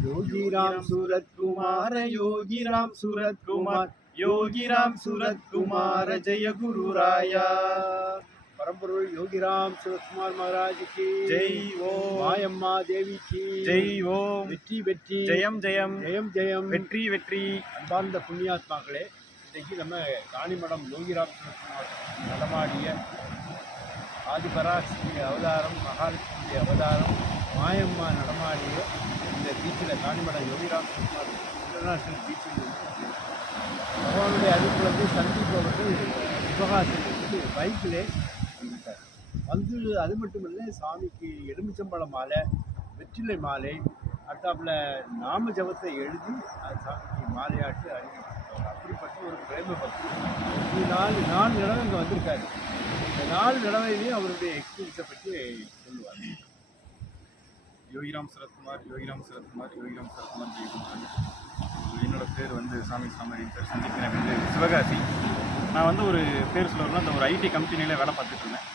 யோகி ராம் சூரத் குமார யோகி ராம் சூரத் குமார் யோகி ராம் சூரத் குமார ஜெய குரு ராயா பரம்பொருள் யோகி ராம் சுரத்குமார் மகாராஜுக்கு ஜெய் ஓம் மாயம்மா தேவிக்கு ஜெய் ஓம் வெற்றி வெற்றி ஜெயம் ஜெயம். ஜெயம் ஜெயம். வெற்றி வெற்றி. அன்பார்ந்த புண்ணியாத்மாக்களே இன்றைக்கு நம்ம காணிமடம் யோகிராம் சுரத்குமார் நடமாடிய ஆதிபராசக்தி அவதாரம் மகாலட்சுமி அவதாரம். மாயம்மா நடமாடிய இந்த பீச்சில் காணிமடம் யோகிராம் குமார் இன்டர்நேஷ்னல் பீச்சில் பகவானுடைய அருள் வந்து சந்தீப் அவர்கள் சிவகாசிக்கு பைக்கிலே வந்துட்டார். வந்து அது மட்டும் இல்லை சாமிக்கு எலுமிச்சம்பழ மாலை வெற்றிலை மாலை அடுத்தாப்புல நாம ஜபத்தை எழுதி அது சாமிக்கு மாலையாட்டு அறிவிச்சிருக்காரு அப்படிப்பட்ட ஒரு பிரேம பக்தி. இது நாலு நாலு தடவை இங்கே வந்திருக்காரு. இந்த நாலு தடவையிலையும் அவருடைய எக்ஸ்பீரியன்ஸை பற்றி யோகிராம் சரத்குமார் யோகிராம் சரத்குமார் யோகிராம் சரத்குமார் என்னோட பேர் வந்து சாமி சாமரி பேர் சந்தீப் வந்து சிவகாசி. நான் வந்து ஒரு பேர் சொல்லணும்னா அந்த ஒரு ஐடி கம்பெனியில் வேலை பார்த்துட்டு இருந்தேன்.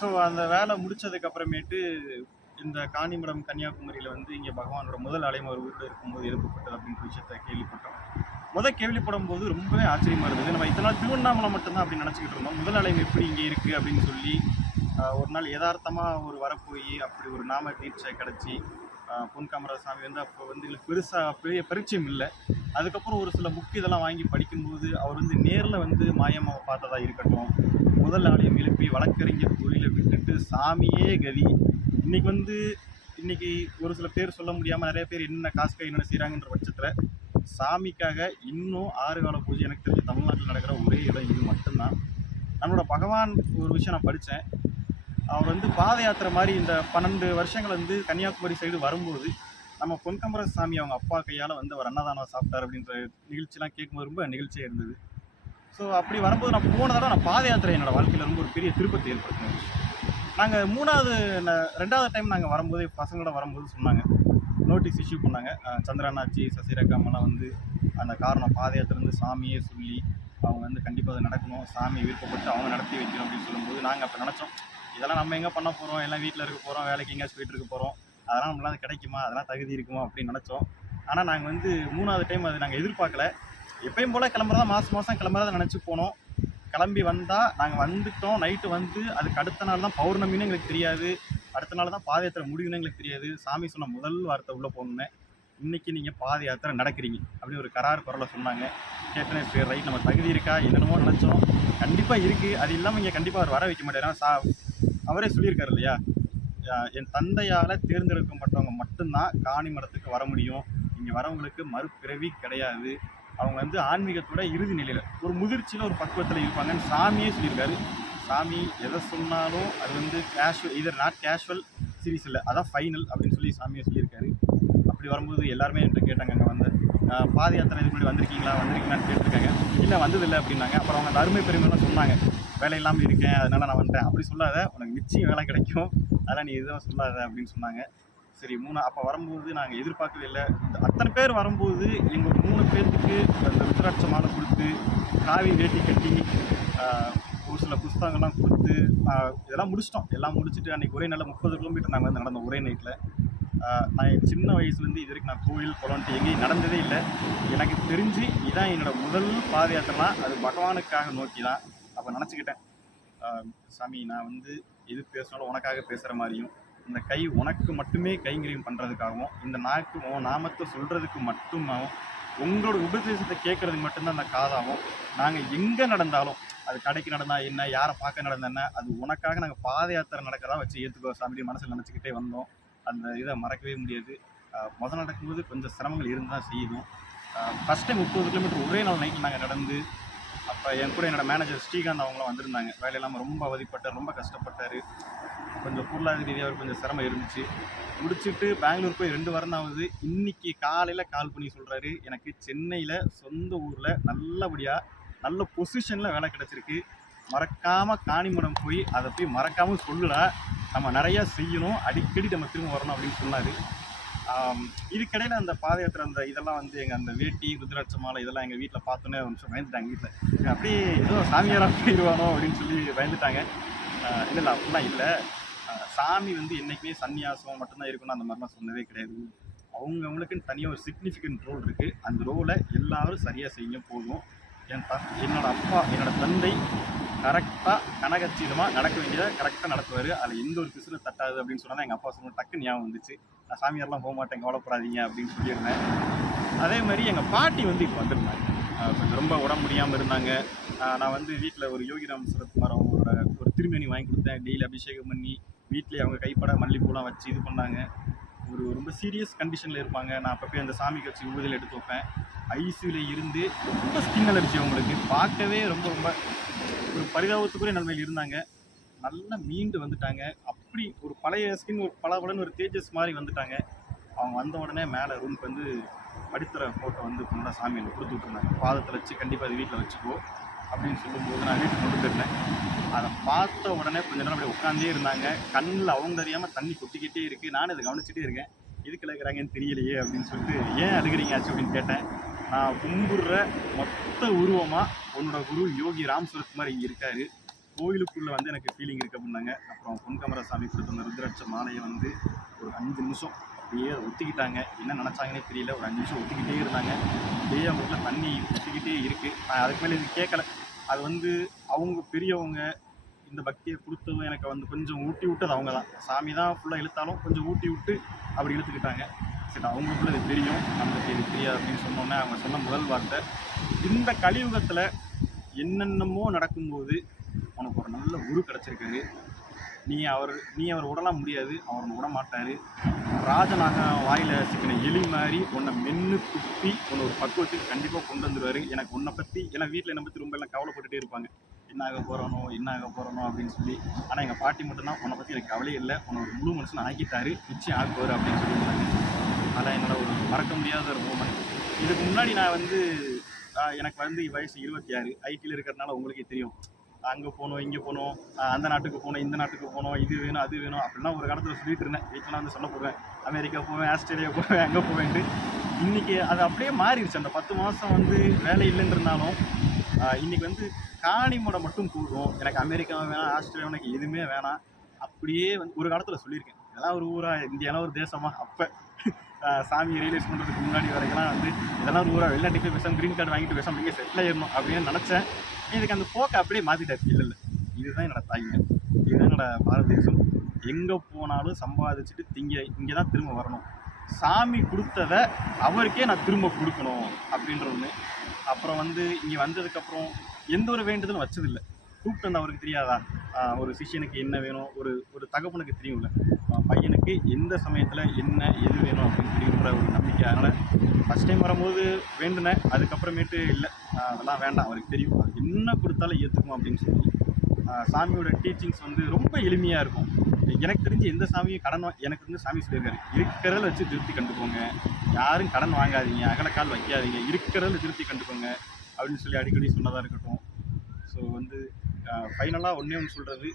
ஸோ அந்த வேலை முடிச்சதுக்கு அப்புறமேட்டு இந்த காணிமடம் கன்னியாகுமரியில் வந்து இங்கே பகவானோட முதல் அலைம ஒரு ஊரில் இருக்கும்போது எழுப்பப்பட்டது அப்படின்ற விஷயத்த கேள்விப்பட்டோம். முதல் கேள்விப்படும் போது ரொம்பவே ஆச்சரியமா இருந்தது. நம்ம இத்தனை நாள் திருவண்ணாமலை மட்டும்தான் அப்படி நினச்சிக்கிட்டு இருந்தோம். முதல் அலைமை எப்படி இங்கே இருக்குது அப்படின்னு சொல்லி ஒரு நாள் யதார்த்தமாக ஒரு வரப்போய் அப்படி ஒரு நாம தீட்சை கிடச்சி பொன் சாமி வந்து அப்போ வந்து எங்களுக்கு பெருசாக பெரிய பரிச்சயம் இல்லை. அதுக்கப்புறம் ஒரு சில புக் இதெல்லாம் வாங்கி படிக்கும்போது அவர் வந்து நேரில் வந்து மாயம்மாவை பார்த்ததாக இருக்கட்டும் முதல் ஆலயம் எழுப்பி வழக்கறிஞர் தொழிலை விட்டுட்டு சாமியே கதி. இன்றைக்கி வந்து இன்றைக்கி ஒரு சில பேர் சொல்ல முடியாமல் நிறைய பேர் என்ன காசுக்காக என்னென்ன செய்கிறாங்கன்ற பட்சத்தில் சாமிக்காக இன்னும் ஆறு கால பூஜை எனக்கு தெரிஞ்சு தமிழ்நாட்டில் நடக்கிற ஒரே இடம் இது மட்டும்தான். நம்மளோட பகவான் ஒரு விஷயம் நான் படித்தேன் அவர் வந்து பாத யாத்திரை மாதிரி இந்த பன்னெண்டு வருஷங்கள் வந்து கன்னியாகுமரி சைடு வரும்போது நம்ம பொன்கம்பர சாமி அவங்க அப்பா கையால் வந்து அவர் அன்னதானம் சாப்பிட்டார் அப்படின்ற நிகழ்ச்சிலாம் கேட்கும்போது ரொம்ப நிகழ்ச்சியாக இருந்தது. ஸோ அப்படி வரும்போது நான் போனதோட நான் பாத யாத்திரை என்னோடய வாழ்க்கையில் ரொம்ப ஒரு பெரிய திருப்பத்தை ஏற்படுத்தினேன் நாங்கள் மூணாவது ரெண்டாவது டைம் நாங்கள் வரும்போது பசங்களோட வரும்போது சொன்னாங்க. நோட்டீஸ் இஷ்யூ பண்ணாங்க. அஹ் சந்திரனாச்சி சசிரேகாமெல்லாம் வந்து அந்த காரணம் பாத சாமியே சொல்லி அவங்க வந்து கண்டிப்பாக அது நடக்கணும். சாமி விருப்பப்பட்டு அவங்க நடத்தி வைக்கணும் அப்படின்னு சொல்லும்போது நாங்கள் அப்போ நினச்சோம். இதெல்லாம் நம்ம எங்கே பண்ண போகிறோம் எல்லாம் வீட்டில் இருக்க போகிறோம் வேலைக்கு எங்கேயாச்சும் போயிட்டு இருக்க போகிறோம் அதெல்லாம் நம்மளால் கிடைக்குமா? அதெல்லாம் தகுதி இருக்குமா? அப்படின்னு நினச்சோம். ஆனால் நாங்கள் வந்து மூணாவது டைம் அது நாங்கள் எதிர்பார்க்கல. எப்பயும் போல் கிளம்புறதா மாதம் மாதம் கிளம்புறதா நினச்சி போனோம். கிளம்பி வந்தால் நாங்கள் வந்துட்டோம். நைட்டு வந்து அதுக்கு அடுத்த நாள் தான் பௌர்ணமின்னு எங்களுக்கு தெரியாது. அடுத்த நாள் தான் பாத யாத்திரை முடியும்னு எங்களுக்கு தெரியாது. சாமி சொன்ன முதல் வார்த்தை உள்ளே போகணுன்னு இன்னைக்கு நீங்கள் பாத யாத்திரை நடக்கிறீங்க. அப்படின்னு ஒரு கரார் குரலை சொன்னாங்க. கேட்டேன் சரி ரைட் நம்ம தகுதி இருக்கா? என்னென்னமோ நினச்சோம். கண்டிப்பாக இருக்குது அது இல்லாமல் இங்கே கண்டிப்பாக அவர் வர வைக்க மாட்டேறான் சா அவரே சொல்லியிருக்காரு இல்லையா? என் தந்தையால் தேர்ந்தெடுக்கப்பட்டவங்க மட்டும்தான் காணி மடத்துக்கு வர முடியும். இங்கே வரவங்களுக்கு மறுபிறவி கிடையாது. அவங்க வந்து ஆன்மீகத்தோட இறுதி நிலையில் ஒரு முதிர்ச்சியில் ஒரு பக்குவத்தில் இருப்பாங்கன்னு சாமியே சொல்லியிருக்காரு. சாமி எதை சொன்னாலும் அது வந்து கேஷுவல் இதர் நாட் கேஷுவல் சீரிஸ் இல்லை அதான் ஃபைனல் அப்படின்னு சொல்லி சாமியை சொல்லியிருக்காரு. அப்படி வரும்போது எல்லாருமே என்கிட்ட கேட்டாங்க அங்கே வந்து பாத யாத்திரை இது முன்னாடி வந்திருக்கீங்களா? வந்திருக்கீங்களான்னு கேட்டிருக்காங்க. இல்லை வந்ததில்லை அப்படின்னாங்க. அப்புறம் அவங்க அந்த அருமை பெருமைலாம் சொன்னாங்க. வேலை இல்லாமல் இருக்கேன் அதனால் நான் வந்துட்டேன். அப்படி சொல்லாத உனக்கு நிச்சயம் வேலை கிடைக்கும். அதெல்லாம் நீ எதுவும் சொல்லாத அப்படின்னு சொன்னாங்க. சரி மூணு அப்போ வரும்போது நாங்கள் எதிர்பார்க்கவே இல்லை. அத்தனை பேர் வரும்போது எங்கள் மூணு பேர்த்துக்கு அந்த ருத்ராட்ச மாலை கொடுத்து காவி வேட்டி கட்டி ஒரு சில புஸ்தகங்கள்லாம் கொடுத்து இதெல்லாம் முடிச்சிட்டோம். எல்லாம் முடிச்சுட்டு அன்றைக்கி ஒரே நாளில் முப்பது கிலோமீட்டர் நாங்கள் வந்து நடந்தோம் ஒரே நைட்டில் நான் என் சின்ன வயசுலேருந்து இது வரைக்கும் நான் கோயில் குளம்ட்டு எங்கேயும் நடந்ததே இல்லை. எனக்கு தெரிஞ்சு இதான் என்னோட முதல் பாத அது பகவானுக்காக நோக்கி தான். அப்போ நினச்சிக்கிட்டேன். சாமி நான் வந்து எது பேசினாலும் உனக்காக பேசுகிற மாதிரியும் இந்த கை உனக்கு மட்டுமே கைங்கரியம் பண்ணுறதுக்காகவும் இந்த நாக்கு உன் நாமத்தை சொல்கிறதுக்கு மட்டுமாகவும் உங்களோட உபதேசத்தை கேட்குறதுக்கு மட்டும்தான் அந்த காதாகும் நாங்கள் எங்கே நடந்தாலும் அது கடைக்கு நடந்தால் என்ன யாரை பார்க்க நடந்தா என்ன அது உனக்காக நாங்கள் பாத யாத்திரை நடக்கிறதா வச்சு ஏற்றுக்கோ சாமி மனசில் நினச்சிக்கிட்டே வந்தோம். அந்த இதை மறக்கவே முடியாது. முதல் நடக்கும்போது கொஞ்சம் சிரமங்கள் இருந்து தான் செய்யும் ஃபஸ்ட் டைம் முப்பது கிலோமீட்டர் ஒரே நாள் நைட்டில் நாங்கள் நடந்து அப்போ என் கூட என்னோடய மேனேஜர் ஸ்ரீகாந்த் அவங்களாம் வந்திருந்தாங்க. வேலையில்லாமல் ரொம்ப அவதிப்பட்டார் ரொம்ப கஷ்டப்பட்டார். கொஞ்சம் பொருளாதார ரீதியாக கொஞ்சம் சிரமம் இருந்துச்சு. முடிச்சுட்டு பெங்களூர் போய் ரெண்டு வாரம் தான் ஆகுது. இன்னைக்கு காலையில் கால் பண்ணி சொல்கிறாரு எனக்கு சென்னையில் சொந்த ஊரில் நல்லபடியாக நல்ல பொசிஷனில் வேலை கிடச்சிருக்கு. மறக்காமல் காணிமடம் போய் அதை போய் மறக்காமல் சொல்லலாம் நம்ம நிறையா செய்யணும். அடிக்கடி நம்ம திரும்ப வரணும் அப்படின்னு சொன்னார். இதுக்கிடையில் அந்த பாத யாத்திரை அந்த இதெல்லாம் வந்து எங்கள் அந்த வேட்டி ருத்ராட்ச மாலை இதெல்லாம் எங்கள் வீட்டில் பார்த்தோன்னே ஒரு நிமிஷம் பயந்துட்டாங்க வீட்டில் அப்படியே ஏதோ சாமியாராக போயிடுவானோ அப்படின்னு சொல்லி பயந்துட்டாங்க. இல்லை இல்லை அப்படிலாம் இல்லை. சாமி வந்து என்றைக்குமே சன்னியாசம் மட்டும்தான் இருக்கணும் அந்த மாதிரிலாம் சொன்னதே கிடையாது. அவங்கவுங்களுக்குன்னு தனியாக ஒரு சிக்னிஃபிகண்ட் ரோல் இருக்குது அந்த ரோலை எல்லாரும் சரியாக செய்ய போதும். என் த என்னோட அப்பா என்னோட தந்தை கரெக்டாக கனகச்சிதமாக நடக்க வேண்டியதை கரெக்டாக நடத்துவார். அதில் எந்த ஒரு பிசுல தட்டாது அப்படின்னு சொன்னால் எங்கள் அப்பா சொன்ன டக்கு ஞாபகம் வந்துச்சு. நான் சாமியார்லாம் போக மாட்டேன் கவலைப்படாதீங்க அப்படின்னு சொல்லியிருந்தேன். அதே மாதிரி எங்கள் பாட்டி வந்து இப்போ வந்திருந்தாங்க. கொஞ்சம் ரொம்ப உடம்பு முடியாமல் இருந்தாங்க. நான் வந்து வீட்டில் ஒரு யோகிராம் சரத்குமார் அவங்களோட ஒரு திருமணி வாங்கி கொடுத்தேன். டெய்லி அபிஷேகம் பண்ணி வீட்டிலே அவங்க கைப்பட மல்லிப்பூலாம் வச்சு இது பண்ணாங்க. ஒரு ரொம்ப சீரியஸ் கண்டிஷனில் இருப்பாங்க. நான் அப்போ போய் அந்த சாமிக்கு வச்சு ஊதில் எடுத்து வைப்பேன். ஐசியூவில் இருந்து ரொம்ப ஸ்கின் அலர்ஜி அவங்களுக்கு பார்க்கவே ரொம்ப ரொம்ப ஒரு பரிதாபத்துக்குரிய நிலைமையில் இருந்தாங்க. நல்லா மீண்டு வந்துட்டாங்க. அப்படி ஒரு பழைய ஸ்கின் ஒரு பளபளன்னு ஒரு தேஜஸ் மாதிரி வந்துட்டாங்க. அவங்க வந்த உடனே மேலே ரூமுக்கு வந்து படித்துற ஃபோட்டோ வந்து கொண்டா சாமி எனக்கு கொடுத்து விட்ருந்தாங்க பாதத்தில் வச்சு கண்டிப்பாக அது வீட்டில் வச்சுக்கோ அப்படின்னு சொல்லும்போது நான் வீட்டுக்கு கொண்டு போயிருந்தேன். அதை பார்த்த உடனே கொஞ்ச நேரம் அப்படியே உட்காந்தே இருந்தாங்க. கண்ணில் அவங்க அறியாமல் தண்ணி கொட்டிக்கிட்டே இருக்குது நானும் இதை கவனிச்சிட்டே இருக்கேன். எதுக்கு இழக்கிறாங்கன்னு தெரியலையே அப்படின்னு சொல்லிட்டு ஏன் அழுகிறீங்க ஆச்சு? அப்படின்னு கேட்டேன். நான் கும்பிடுற மொத்த உருவமாக உன்னோட குரு யோகி ராம் சுரத்குமார் இங்கே இருக்காரு. கோயிலுக்குள்ளே வந்து எனக்கு ஃபீலிங் இருக்குது அப்படின்னாங்க. அப்புறம் பொன்கமர சாமி கொடுத்த ருத்ராட்ச மாலையை வந்து ஒரு அஞ்சு நிமிஷம் அப்படியே அதை ஒத்திக்கிட்டாங்க. என்ன நினச்சாங்கன்னே தெரியல. ஒரு அஞ்சு நிமிஷம் ஒத்திக்கிட்டே இருந்தாங்க. அப்படியே அவங்களுக்குள்ள தண்ணி ஒத்திக்கிட்டே இருக்குது நான் அதுக்கு மேலே இது கேட்கல அது வந்து அவங்க பெரியவங்க இந்த பக்தியை கொடுத்ததும் எனக்கு வந்து கொஞ்சம் ஊட்டி விட்டது அவங்க தான் சாமி தான் ஃபுல்லாக இழுத்தாலும் கொஞ்சம் ஊட்டி விட்டு அப்படி இழுத்துக்கிட்டாங்க. சரி அவங்களுக்குள்ள இது தெரியும். நம்மளுக்கு இது தெரியாது அப்படின்னு சொன்னோன்னே அவங்க சொன்ன முதல் வார்த்தை இந்த கலியுகத்தில் என்னென்னமோ நடக்கும்போது உனக்கு ஒரு நல்ல குரு கிடச்சிருக்காரு. நீ அவர் நீ அவர் விடலாம் முடியாது அவர் உன்னை விட மாட்டார். ராஜனாக வாயில் சிக்கின எலி மாதிரி உன்னை மென்று துப்பி உன்னை ஒரு பக்குவத்துக்கு கண்டிப்பாக கொண்டு வந்துடுவார் எனக்கு உன்னை பற்றி ஏன்னா வீட்டில் என்னை பற்றி ரொம்ப எல்லாம் கவலைப்பட்டுட்டே இருப்பாங்க. என்ன ஆக போகிறனோ என்ன ஆக போகிறனோ அப்படின்னு சொல்லி. ஆனால் எங்கள் பாட்டி மட்டும்தான் உன்னை பற்றி எனக்கு கவலையே இல்லை. உன்னை ஒரு முழு மனுஷன் ஆக்கிட்டாரு. நிச்சயம் ஆக்குவார் அப்படின்னு சொல்லி அதான் என்னோட ஒரு மறக்க முடியாத ஒரு மூமெண்ட் இதுக்கு முன்னாடி நான் வந்து எனக்கு வந்து வயசு இருபத்தி ஆறு. ஐடியில் இருக்கிறதுனால உங்களுக்கே தெரியும். அங்கே போகணும் இங்கே போகணும் அந்த நாட்டுக்கு போகணும் இந்த நாட்டுக்கு போகணும் இது வேணும் அது வேணும் அப்படிலாம் ஒரு காலத்தில் சொல்லிட்டு இருந்தேன். வீட்டில் வந்து சொல்ல போவேன். அமெரிக்கா போவேன் ஆஸ்திரேலியா போவேன் அங்கே போவேன்ட்டு. இன்றைக்கி அது அப்படியே மாறிடுச்சு. அந்த பத்து மாதம் வந்து வேலை இல்லைன்னு இருந்தாலும் இன்னைக்கு வந்து காணிமோட மட்டும் கூடும் எனக்கு அமெரிக்காவும் வேணாம் ஆஸ்திரேலியா எனக்கு எதுவுமே வேணாம். அப்படியே வந்து ஒரு காலத்தில் சொல்லியிருக்கேன். இதெல்லாம் ஒரு ஊரா இந்தியாலாம் ஒரு தேசமாக அப்போ. சாமியை ரியலைஸ் பண்ணுறதுக்கு முன்னாடி வரைக்கும்லாம் வந்து இதெல்லாம் ஒரு ஊரா வெளிநாட்டுக்கு போய் பேசாமல் க்ரீன் கார்டு வாங்கிட்டு பேசாமல் நீங்கள் செட்டில் ஆயிடணும் அப்படின்னு நினச்சேன். இதுக்கு அந்த போக்கை அப்படியே மாற்றிட்டார் இல்லை இல்லை. இதுதான் என்னோட தாய்மை. இதுதான் என்னோட பாரத தேசம் எங்கே போனாலும் சம்பாதிச்சுட்டு திங்க இங்கே தான் திரும்ப வரணும். சாமி கொடுத்ததை அவருக்கே நான் திரும்ப கொடுக்கணும் அப்படின்ற ஒன்று அப்புறம் வந்து இங்கே வந்ததுக்கப்புறம் எந்த ஒரு வேண்டுதலும் வச்சதில்லை. கூப்பிட்டு வந்து அவருக்கு தெரியாதா? ஒரு சிஷியனுக்கு என்ன வேணும்? ஒரு ஒரு தகப்பனுக்கு தெரியும்ல. பையனுக்கு எந்த சமயத்தில் என்ன எது வேணும் அப்படின்னு தெரியுன்ற ஒரு நம்பிக்கை. அதனால் ஃபஸ்ட் டைம் வரும்போது வேண்டுனேன். அதுக்கப்புறமேட்டு இல்லை. அதெல்லாம் வேண்டாம். அவருக்கு தெரியும். அது என்ன கொடுத்தாலும் ஏற்றுக்கும் அப்படின்னு சொல்லி. சாமியோட டீச்சிங்ஸ் வந்து ரொம்ப எளிமையாக இருக்கும். எனக்கு தெரிஞ்சு எந்த சாமியும் கடன் எனக்கு வந்து சாமி சொல்லியிருக்காரு. இருக்கிறதில் வச்சு திருப்தி கண்டுக்கோங்க. யாரும் கடன் வாங்காதீங்க. அகலக்கால் வைக்காதீங்க. இருக்கிறதில் திருப்தி கண்டுக்கோங்க. அப்படின்னு சொல்லி அடிக்கடி சொன்னதாக இருக்கட்டும். ஸோ வந்து ஃபைனலாக ஒன்றே ஒன்று சொல்கிறது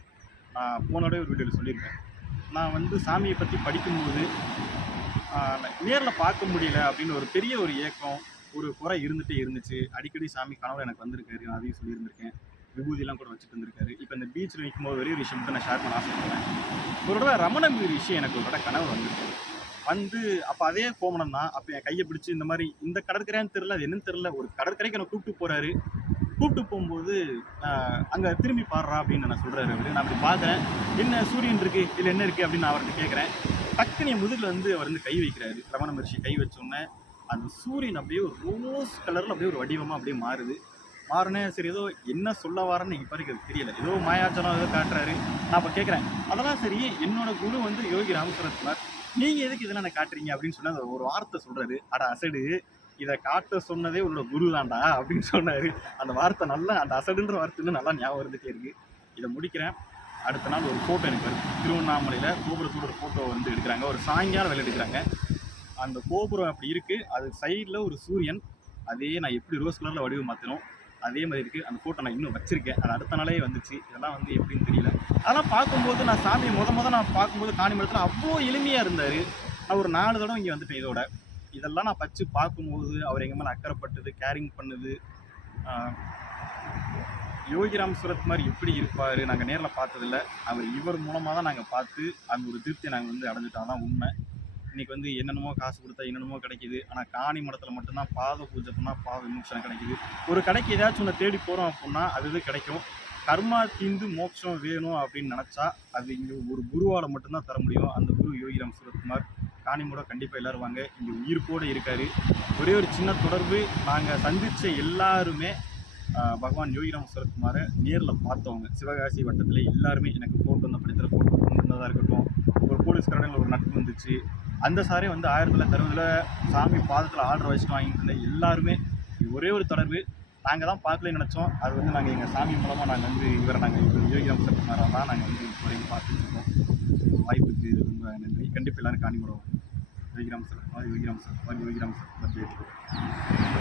நான் போனோட ஒரு வீடியோவில் சொல்லியிருக்கேன் நான் வந்து சாமியை பற்றி படிக்கும்போது நேரில் பார்க்க முடியல அப்படின்னு ஒரு பெரிய ஒரு ஏக்கம் ஒரு குறை இருந்துகிட்டே இருந்துச்சு. அடிக்கடி சாமி கனவு எனக்கு வந்திருக்காரு நான் அதையும் சொல்லியிருந்திருக்கேன். விபூதியெலாம் கூட வச்சுட்டு இருந்திருக்காரு இப்போ இந்த பீச்சில் நிற்கும் போது ஒரே ஒரு விஷயம் நான் ஷேர் பண்ண ஆசைப்படுறேன். ஒரு தடவை ரமணம் விஷயம் எனக்கு ஒரு தடவை கனவு வந்துருக்கு வந்து அப்போ அதே கோமணம் தான் அப்போ என் கையை பிடிச்சி இந்த மாதிரி இந்த கடற்கரையான்னு தெரில அது என்னன்னு தெரில ஒரு கடற்கரைக்கு என்னை கூப்பிட்டு போகிறாரு கூப்பிட்டு போகும்போது அங்கே திரும்பி பாடுறா அப்படின்னு நான் சொல்கிறாரு அவர் நான் அப்படி பார்க்குறேன் என்ன சூரியன் இருக்குது இல்லை என்ன இருக்குது அப்படின்னு நான் அவர்கிட்ட கேட்குறேன் டக்குனு என் முதுகில் வந்து அவர் வந்து கை வைக்கிறாரு. ரமண மகர்ஷி கை வச்சோன்னே அந்த சூரியன் அப்படியே ஒரு ரோஸ் கலரில் அப்படியே ஒரு வடிவமாக அப்படியே மாறுது. மாறினே சரி ஏதோ என்ன சொல்ல வரேன்னு இப்போ வரைக்கும் அது தெரியல. ஏதோ மாயாஜனம் ஏதோ காட்டுறாரு. நான் அப்போ கேட்குறேன் அதெல்லாம் சரி என்னோட குரு வந்து யோகி ராமசுரத்குமார் நீங்கள் எதுக்கு இதெல்லாம் என்ன காட்டுறீங்க அப்படின்னு சொன்னால் ஒரு வார்த்தை சொல்கிறாரு அட அசடு. இதை காட்ட சொன்னதே உன்னோட குரு தான்டா அப்படின்னு சொன்னார். அந்த வார்த்தை நல்லா அந்த அசடுன்ற வார்த்தைன்னு நல்லா ஞாபகம் இருந்துகிட்டே இருக்குது இதை முடிக்கிறேன். அடுத்த நாள் ஒரு ஃபோட்டோ எனக்கு வருது. திருவண்ணாமலையில் கோபுரத்தோட ஒரு ஃபோட்டோ வந்து எடுக்கிறாங்க. ஒரு சாயங்காலம் வேலை எடுக்கிறாங்க. அந்த கோபுரம் அப்படி இருக்குது அது சைடில் ஒரு சூரியன். அதே நான் எப்படி ரோஸ் கலரில் வடிவம் மாற்றணும் அதே மாதிரி இருக்குது அந்த ஃபோட்டோ நான் இன்னும் வச்சுருக்கேன். அது அடுத்த நாளே வந்துச்சு. இதெல்லாம் வந்து எப்படின்னு தெரியல. அதெல்லாம் பார்க்கும்போது நான் சாமியை முத முத நான் பார்க்கும்போது காணிமடத்தில் அவ்வளோ எளிமையாக இருந்தார். நான் ஒரு நாலு தடவை இங்கே வந்துட்டேன் இதோட. இதெல்லாம் நான் பச்சு பார்க்கும்போது அவர் எங்கள் மேலே அக்கறைப்பட்டது கேரிங் பண்ணுது யோகிராம் சுரத் மாதிரி எப்படி இருப்பார் நாங்கள் நேரில் பார்த்ததில்ல. அவர் இவர் மூலமாக தான் நாங்கள் பார்த்து அந்த ஒரு திருப்தியை நாங்கள் வந்து அடைஞ்சிட்டோம். தான் உண்மை. இன்னைக்கு வந்து என்னென்னமோ காசு கொடுத்தா என்னென்னமோ கிடைக்கிது. ஆனால் காணி மடத்தில் மட்டும்தான் பாத பூஜை பண்ணால் பாத விமோசனம் கிடைக்குது. ஒரு கடைக்கு ஏதாச்சும் ஒன்று தேடி போகிறோம் அப்படின்னா அது இது கிடைக்கும்? கர்மா தீந்து மோட்சம் வேணும் அப்படின்னு நினச்சா அது இங்கே ஒரு குருவால் மட்டும்தான் தர முடியும். அந்த குரு யோகிராம் சுரத்குமார் காணிமூட கண்டிப்பாக எல்லோரும் வாங்க. இங்கே உயிர்ப்போடு இருக்கார். ஒரே ஒரு சின்ன தொடர்பு நாங்கள் சந்தித்த எல்லாருமே பகவான் யோகிராம் சுரத்குமாரை நேரில் பார்த்தவங்க. சிவகாசி வட்டத்தில் எல்லாருமே எனக்கு ஃபோட்டோ இந்த படத்தில் ஃபோட்டோ கொண்டு வந்ததாக இருக்கட்டும். ஒரு போலீஸ்காரங்க ஒரு நட்பு வந்துச்சு. அந்த சாரே வந்து ஆயிரத்தி தொள்ளாயிரத்தி அறுபதில் சாமி பாதத்தில் ஆர்டர் வச்சுட்டு வாங்கிட்டு இருந்த எல்லாருமே ஒரே ஒரு தொடர்பு. நாங்கள் தான் பார்க்கலன்னு நினச்சோம். அது வந்து நாங்கள் எங்கள் சாமி மூலமாக நாங்கள் வந்து இவரை நாங்கள் இப்போ யோகிராம் சரத்குமாரை தான் நாங்கள் வந்து இப்போ வரைக்கும் பார்த்துட்டு இருக்கோம். வாய்ப்புக்கு ரொம்ப நன்றி. கண்டிப்பாக எல்லாரும் காணிமுறை Yogiram sir Yogiram sir Yogiram sir